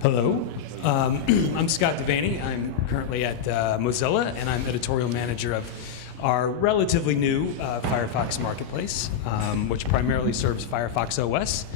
Hello, I'm Scott DeVaney. I'm currently at Mozilla, and I'm editorial manager of our relatively new Firefox marketplace, which primarily serves Firefox OS.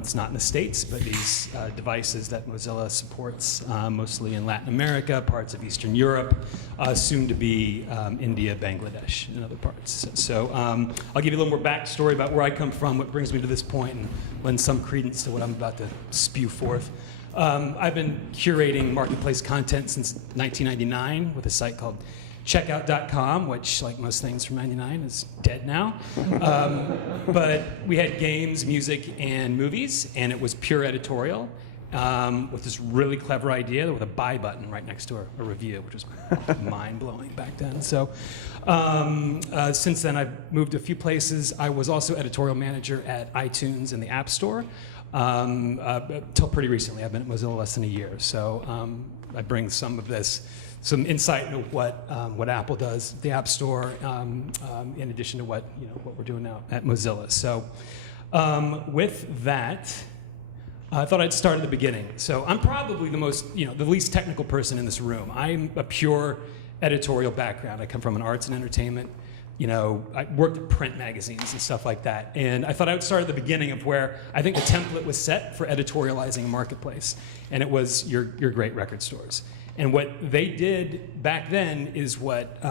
It's not in the States, but these devices that Mozilla supports, mostly in Latin America, parts of Eastern Europe, soon to be India, Bangladesh, and other parts. So I'll give you a little more backstory about where I come from, what brings me to this point, and lend some credence to what I'm about to spew forth. I've been curating marketplace content since 1999 with a site called checkout.com, which, like most things from 99, is dead now. But we had games, music, and movies, and it was pure editorial with this really clever idea with a buy button right next to a review, which was mind-blowing back then. So since then, I've moved a few places. I was also editorial manager at iTunes and the App Store. Till pretty recently. I've been at Mozilla less than a year. So I bring some insight into what Apple does, the App Store, in addition to what we're doing now at Mozilla. So with that, I thought I'd start at the beginning. So I'm probably the least technical person in this room. I'm a pure editorial background. I come from an arts and entertainment. I worked at print magazines and stuff like that. And I thought I would start at the beginning of where I think the template was set for editorializing a marketplace. And it was your great record stores. And what they did back then is what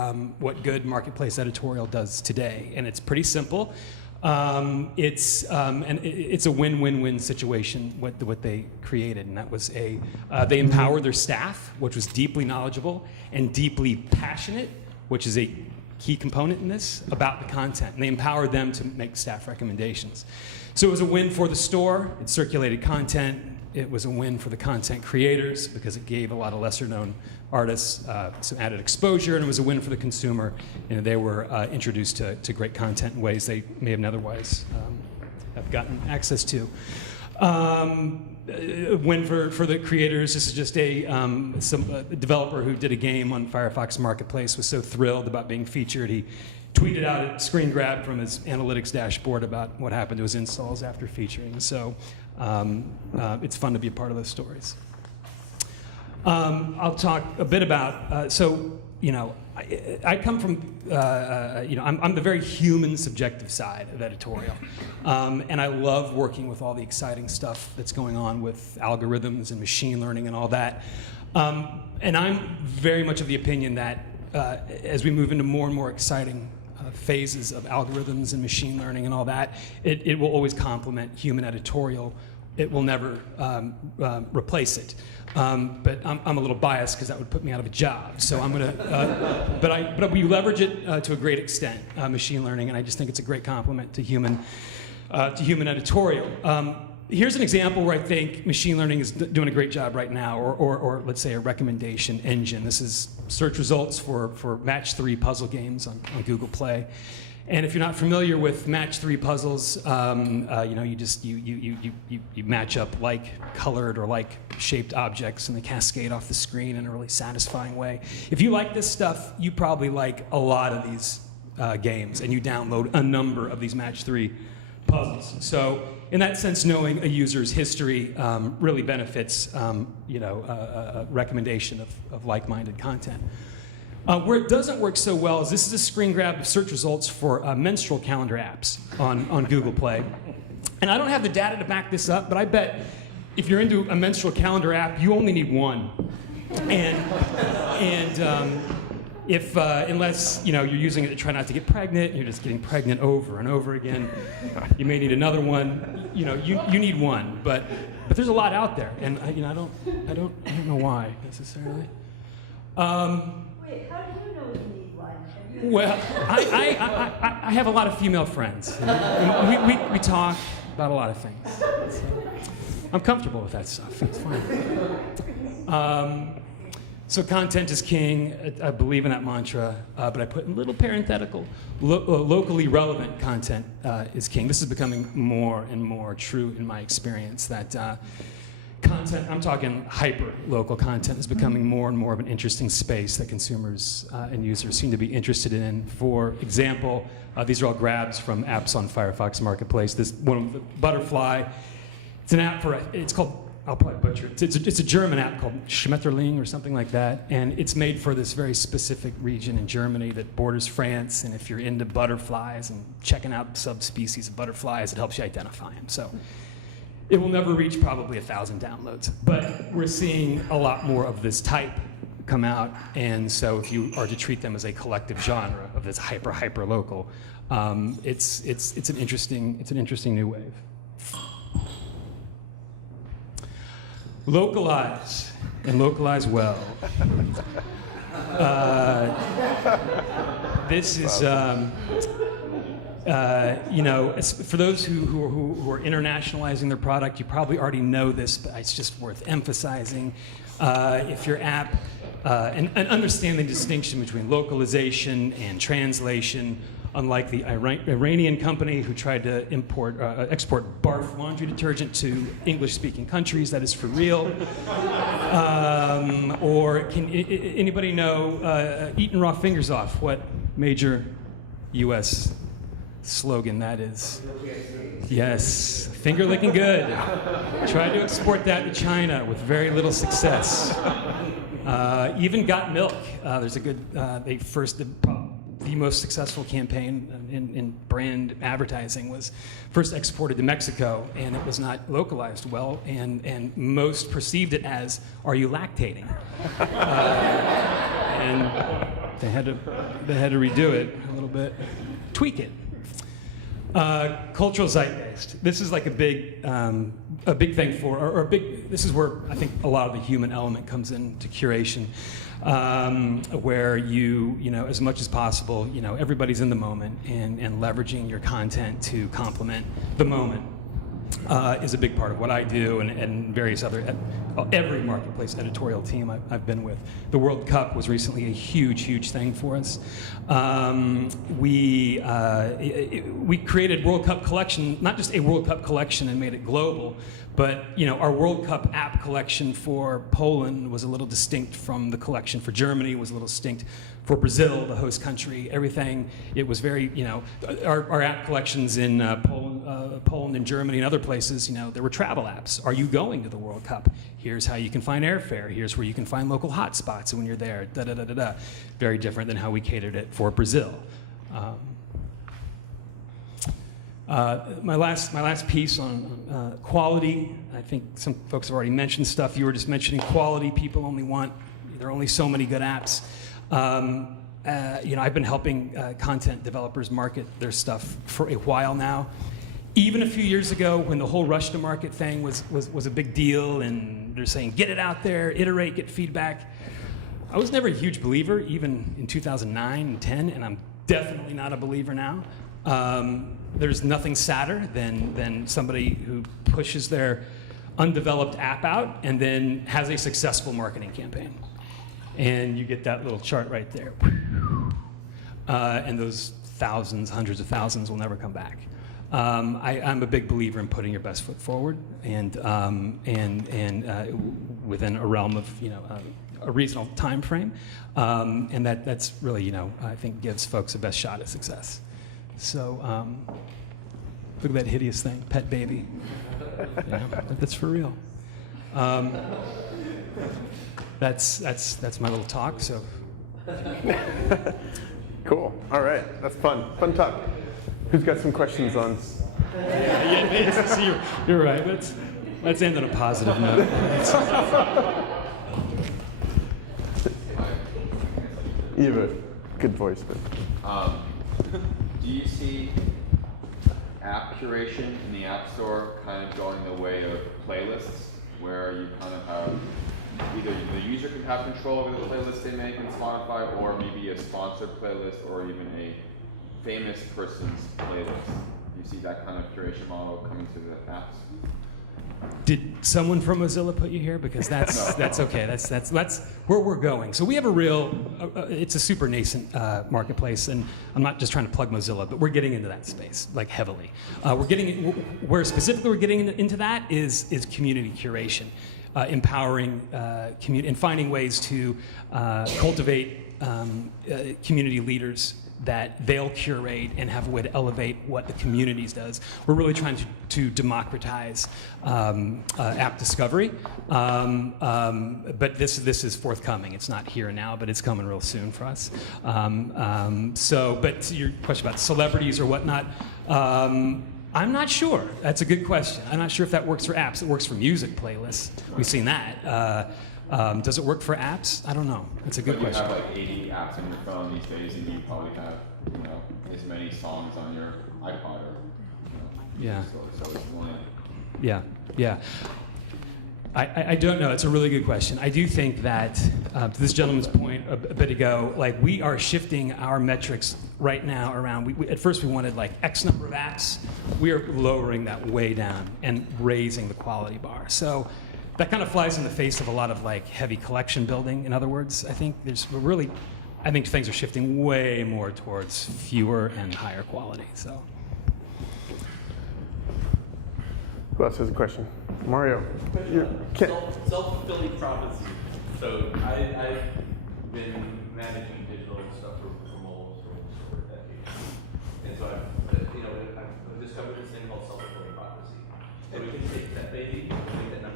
good marketplace editorial does today. And it's pretty simple. It's a win-win-win situation, what they created. And that was they empowered their staff, which was deeply knowledgeable and deeply passionate, which is a key component in this, about the content. And they empowered them to make staff recommendations. So it was a win for the store. It circulated content. It was a win for the content creators because it gave a lot of lesser-known artists some added exposure, and it was a win for the consumer. They were introduced to great content in ways they may have otherwise have gotten access to. Win for the creators. This is just a developer who did a game on Firefox Marketplace, was so thrilled about being featured. He tweeted out a screen grab from his analytics dashboard about what happened to his installs after featuring. So it's fun to be a part of those stories. I'll talk a bit about, I come from, I'm the very human, subjective side of editorial. And I love working with all the exciting stuff that's going on with algorithms and machine learning and all that. And I'm very much of the opinion that as we move into more and more exciting phases of algorithms and machine learning and all that, it will always complement human editorial. It will never replace it. But I'm a little biased because that would put me out of a job. So I'm going to, but we leverage it to a great extent, machine learning, and I just think it's a great complement to human editorial. Here's an example where I think machine learning is doing a great job right now, or let's say a recommendation engine. This is search results for match 3 puzzle games on Google Play. And if you're not familiar with match 3 puzzles, you match up like colored or like shaped objects and they cascade off the screen in a really satisfying way. If you like this stuff, you probably like a lot of these games, and you download a number of these match 3 puzzles. So in that sense, knowing a user's history really benefits a recommendation of like-minded content. Where it doesn't work so well is this is a screen grab of search results for menstrual calendar apps on Google Play. And I don't have the data to back this up, but I bet if you're into a menstrual calendar app, you only need one. Unless you're using it to try not to get pregnant, and you're just getting pregnant over and over again, you may need another one. You need one, but there's a lot out there, and I don't know why necessarily. Wait, how do you know you need one? Well, I have a lot of female friends. We talk about a lot of things. So I'm comfortable with that stuff. It's fine. So content is king. I believe in that mantra, but I put in little parenthetical, locally relevant content is king. This is becoming more and more true in my experience, that content, I'm talking hyper-local content, is becoming more and more of an interesting space that consumers and users seem to be interested in. For example, these are all grabs from apps on Firefox Marketplace. This one, Butterfly, it's an app it's called I'll probably butcher it. It's a German app called Schmetterling or something like that, and it's made for this very specific region in Germany that borders France, and if you're into butterflies and checking out subspecies of butterflies, it helps you identify them. So it will never reach probably 1,000 downloads, but we're seeing a lot more of this type come out, and so if you are to treat them as a collective genre of this hyper local, it's an interesting new wave. Localize, and localize well. This is, you know, for those who are internationalizing their product, you probably already know this, but it's just worth emphasizing. If your app, and understand the distinction between localization and translation. Unlike the Iranian company who tried to export barf laundry detergent to English-speaking countries, that is for real. Or can anybody know eating raw fingers off? What major U.S. slogan that is? Yes, finger licking good. Tried to export that to China with very little success. Even Got Milk. There's a good. The most successful campaign in brand advertising was first exported to Mexico, and it was not localized well, and most perceived it as, "Are you lactating?" And they had to redo it a little bit, tweak it. Cultural zeitgeist. This is like a big thing for, or a big. This is where I think a lot of the human element comes into curation. Where you know, as much as possible, you know, everybody's in the moment, and leveraging your content to complement the moment is a big part of what I do, and various other, every marketplace editorial team I've been with. The World Cup was recently a huge thing for us. We created World Cup collection, not just a World Cup collection and made it global, but you know, our World Cup app collection for Poland was a little distinct from the collection for Germany, was a little distinct for Brazil, the host country, everything. It was very, you know, our app collections in Poland and Germany and other places, you know, there were travel apps. Are you going to the World Cup? Here's how you can find airfare. Here's where you can find local hotspots when you're there, da-da-da-da-da. Very different than how we catered it for Brazil. My last piece on quality. I think some folks have already mentioned stuff. You were just mentioning quality. People only want, there are only so many good apps. You know, I've been helping content developers market their stuff for a while now. Even a few years ago, when the whole rush to market thing was a big deal, and they're saying, get it out there, iterate, get feedback. I was never a huge believer, even in 2009 and 10, and I'm definitely not a believer now. There's nothing sadder than somebody who pushes their undeveloped app out and then has a successful marketing campaign. And you get that little chart right there. And those thousands, hundreds of thousands will never come back. I'm a big believer in putting your best foot forward, and within a realm of, you know, a reasonable time frame, and that's really, you know, I think gives folks the best shot at success. So look at that hideous thing, pet baby. Yeah, that's for real. That's my little talk. So cool. All right, that's fun. Fun talk. Who's got some questions on? Yeah, you're right. Let's end on a positive note. You have a good voice, but. Do you see app curation in the App Store kind of going the way of playlists, where you kind of have either the user can have control over the playlist they make in Spotify, or maybe a sponsored playlist, or even a famous person's playlist? Do you see that kind of curation model coming to the apps? Did someone from Mozilla put you here? Because that's okay. That's where we're going. So we have a real, it's a super nascent marketplace, and I'm not just trying to plug Mozilla, but we're getting into that space like heavily. Where specifically we're getting into that is community curation, empowering community and finding ways to cultivate community leaders that they'll curate and have a way to elevate what the communities does. We're really trying to democratize app discovery, but this is forthcoming. It's not here now, but it's coming real soon for us. But to your question about celebrities or whatnot, I'm not sure. That's a good question. I'm not sure if that works for apps. It works for music playlists. We've seen that. Does it work for apps? I don't know. That's a good question. You have like 80 apps on your phone these days, and you probably have, as many songs on your iPod or, Yeah. So it's one. Yeah, yeah. I don't know. It's a really good question. I do think that, to this gentleman's point a bit ago, like we are shifting our metrics right now around. At first we wanted like X number of apps. We are lowering that way down and raising the quality bar. So that kind of flies in the face of a lot of like heavy collection building. In other words, I think I think things are shifting way more towards fewer and higher quality. So. Who else has a question? Mario. Self-fulfilling prophecy. So I've been managing digital stuff for mobile for decades, and so I've discovered this thing called self-fulfilling prophecy. And we can take that baby, make that #1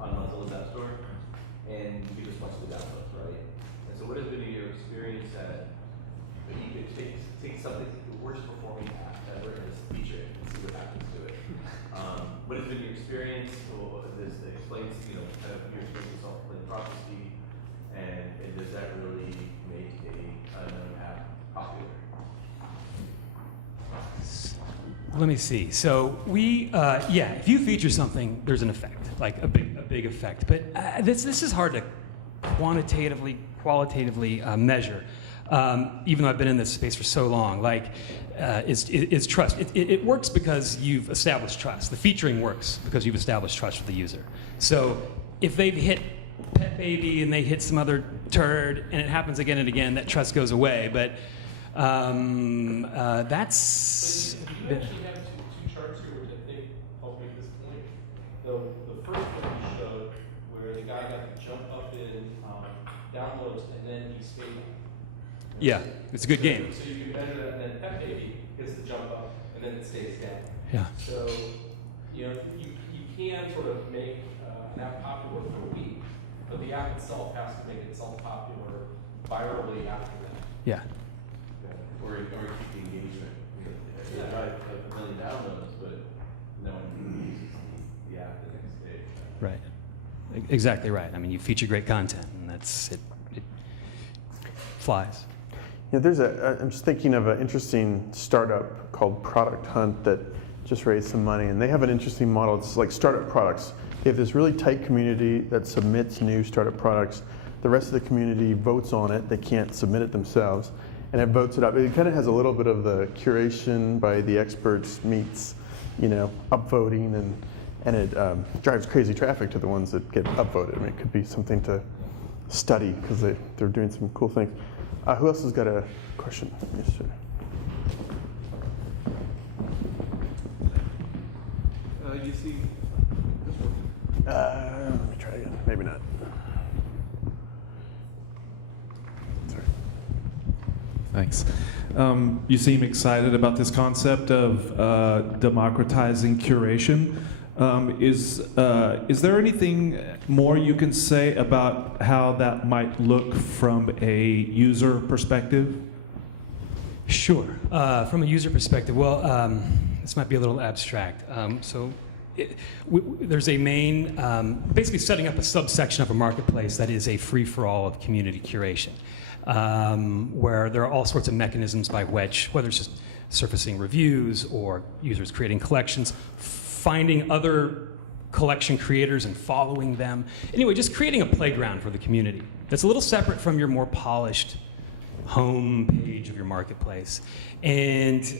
on Mozilla's App Store, and give us bunch of downloads, right? And so, what has been your experience that you could take something, the worst performing app ever, and just feature it and see what happens to it? What has been your experience? Or this explains, kind of your experience with self-fulfilling prophecy, and does that really make an app popular? Let me see. So if you feature something, there's an effect, like a big effect. But this is hard to qualitatively measure. Even though I've been in this space for so long, is trust. It works because you've established trust. The featuring works because you've established trust with the user. So if they've hit Pet Baby and they hit some other turd and it happens again and again, that trust goes away. But that's. You actually have two charts here which I think help make this point. The first one you showed where the guy got to jump up in downloads and then he stayed. Yeah, it's a good game. So you can measure that, and then Pet Baby gets the jump up, and then it stays down. Yeah. So, you can sort of make an app popular for a week, but the app itself has to make itself popular virally after that. Yeah. Or keep the engagement. Yeah, right, like 1 million downloads, but no one uses the app the next day. Right. Exactly right. I mean, you feature great content, and that's it. It flies. Yeah, I'm just thinking of an interesting startup called Product Hunt that just raised some money, and they have an interesting model. It's like startup products. They have this really tight community that submits new startup products. The rest of the community votes on it. They can't submit it themselves, and it votes it up. It kind of has a little bit of the curation by the experts meets, upvoting, and it drives crazy traffic to the ones that get upvoted. I mean, it could be something to study because they're doing some cool things. Who else has got a question? Yes, sir. You see. Let me try again. Maybe not. Sorry. Thanks. You seem excited about this concept of democratizing curation. Is there anything more you can say about how that might look from a user perspective? Sure. From a user perspective, well, this might be a little abstract. There's a main, basically setting up a subsection of a marketplace that is a free-for-all of community curation, where there are all sorts of mechanisms by which, whether it's just surfacing reviews or users creating collections, finding other collection creators and following them. Anyway, just creating a playground for the community that's a little separate from your more polished home page of your marketplace, and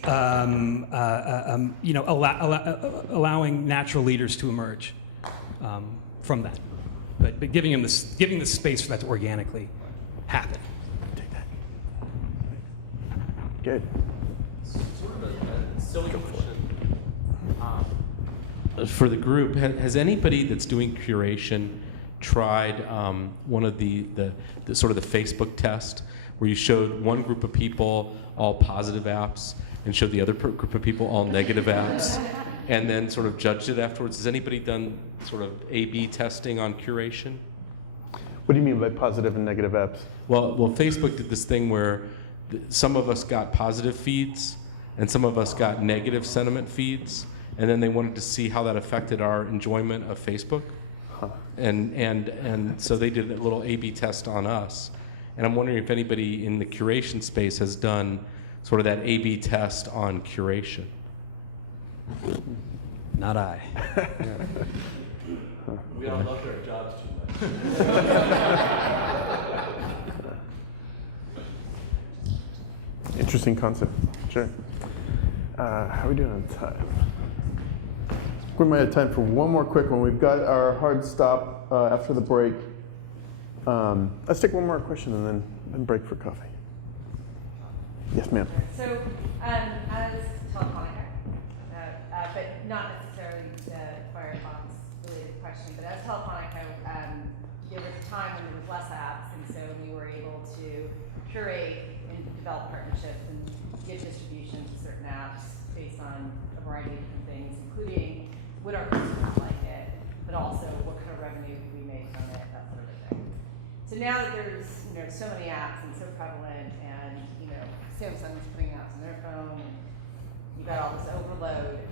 allowing natural leaders to emerge from that, but giving the space for that to organically happen. Take that. Good. Sort of a silly question for the group. Has anybody that's doing curation tried one of the sort of the Facebook test, where you showed one group of people all positive apps and showed the other group of people all negative apps, and then sort of judged it afterwards. Has anybody done sort of A/B testing on curation? What do you mean by positive and negative apps? Well, Facebook did this thing where some of us got positive feeds and some of us got negative sentiment feeds, and then they wanted to see how that affected our enjoyment of Facebook. And so they did a little A/B test on us. And I'm wondering if anybody in the curation space has done sort of that A/B test on curation. Not I. We all loved our jobs too much. Interesting concept. Sure. How are we doing on time? We might have time for one more quick one. We've got our hard stop after the break. Let's take one more question and then break for coffee. Yes, ma'am. So, as Telefonica, but not necessarily the Firefox related question, but as Telefonica, there was a time when there was less apps, and so we were able to curate and develop partnerships and give distribution to certain apps based on a variety of different things, including would our customers like it, but also what kind of revenue do we make from it, that sort of thing. So now that there's so many apps and so prevalent, and Samsung's putting apps on their phone, and you got all this overload.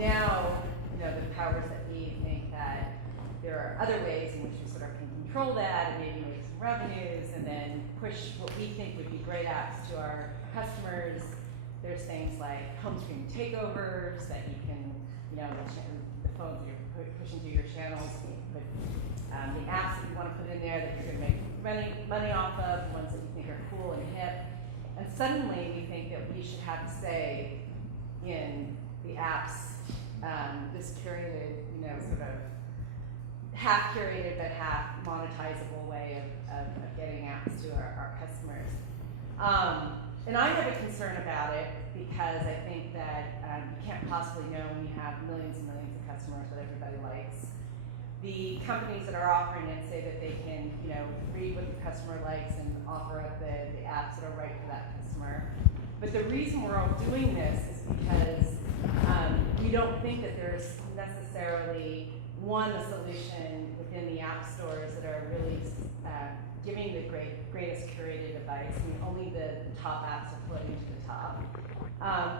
Now the powers that be think that there are other ways in which we sort of can control that and maybe make some revenues, and then push what we think would be great apps to our customers. There's things like home screen takeovers that you can, the phones that you're pushing through your channels, but the apps that you want to put in there that you're going to make money off of, the ones that you think are cool and hip. And suddenly we think that we should have a say in the apps, this curated, sort of half curated but half monetizable way of getting apps to our customers. And I have a concern about it because I think that you can't possibly know when you have millions and millions of customers what everybody likes. The companies that are offering it say that they can, read what the customer likes and offer up the apps that are right for that customer. But the reason we're all doing this is because we don't think that there's necessarily a solution within the app stores that are really giving the greatest curated advice. I mean, only the top apps are floating to the top.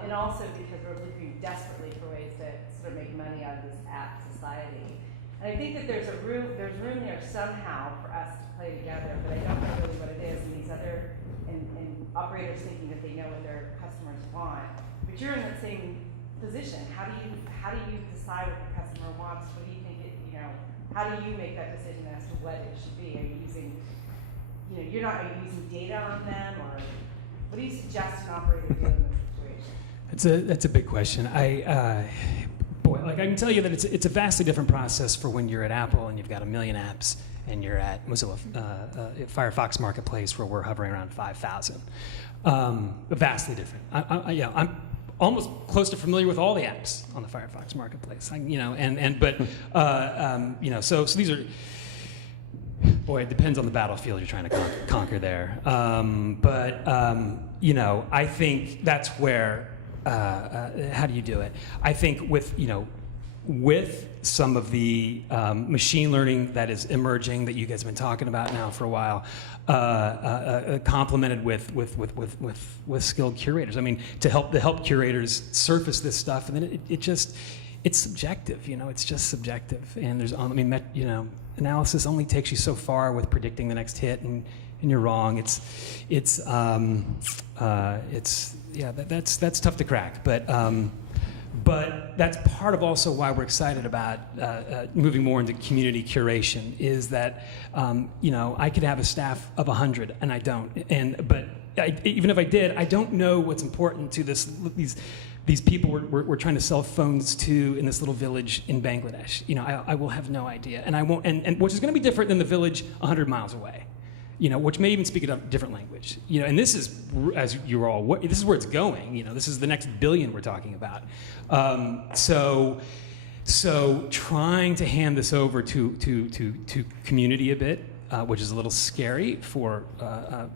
And also because we're looking desperately for ways to sort of make money out of this app society. And I think that there's room there somehow for us to play together, but I don't know really what it is. And these other and operators thinking that they know what their customers want. But you're in that same position. How do you decide what the customer wants? What do you think how do you make that decision as to what it should be? Are you using are you using data on them, or what do you suggest an operator do in this situation? That's a big question. I can tell you that it's a vastly different process for when you're at Apple and you've got 1 million apps, and you're at Mozilla Firefox Marketplace where we're hovering around 5,000. Vastly different. I'm almost close to familiar with all the apps on the Firefox Marketplace. So these are. Boy, it depends on the battlefield you're trying to conquer there. I think that's where. How do you do it? I think with some of the machine learning that is emerging that you guys have been talking about now for a while, complemented with skilled curators. I mean, to help curators surface this stuff, and then it's subjective. It's just subjective, and there's analysis only takes you so far with predicting the next hit, and you're wrong. That's tough to crack, but that's part of also why we're excited about moving more into community curation. Is that I could have a staff of 100, and I don't, but even if I did, I don't know what's important to these people we're trying to sell phones to in this little village in Bangladesh. I will have no idea, and I won't, and which is going to be different than the village 100 miles away. Which may even speak a different language. And this is, as you're all, this is where it's going. This is the next billion we're talking about. So trying to hand this over to community a bit which is a little scary for,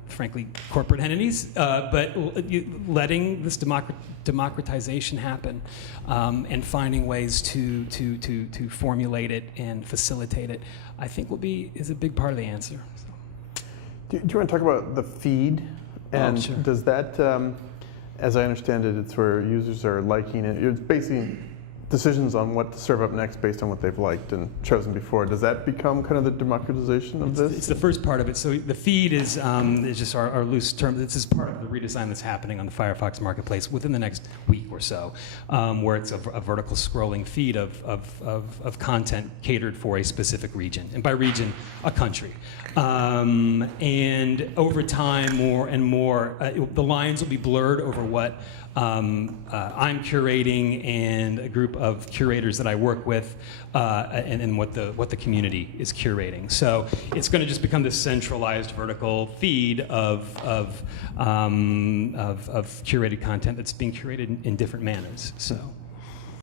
frankly, corporate entities. But letting this democratization happen and finding ways to formulate it and facilitate it, I think is a big part of the answer. So. Do you want to talk about the feed? And sure. does that, as I understand it, it's where users are liking it. It's basically decisions on what to serve up next based on what they've liked and chosen before. Does that become kind of the democratization of this? It's the first part of it. So the feed is just our loose term. This is part of the redesign that's happening on the Firefox marketplace within the next week or so, where it's a vertical scrolling feed of content catered for a specific region, and by region, a country. And over time, more and more, the lines will be blurred over what I'm curating and a group of curators that I work with, and what the community is curating. So it's going to just become this centralized vertical feed of curated content that's being curated in different manners. So.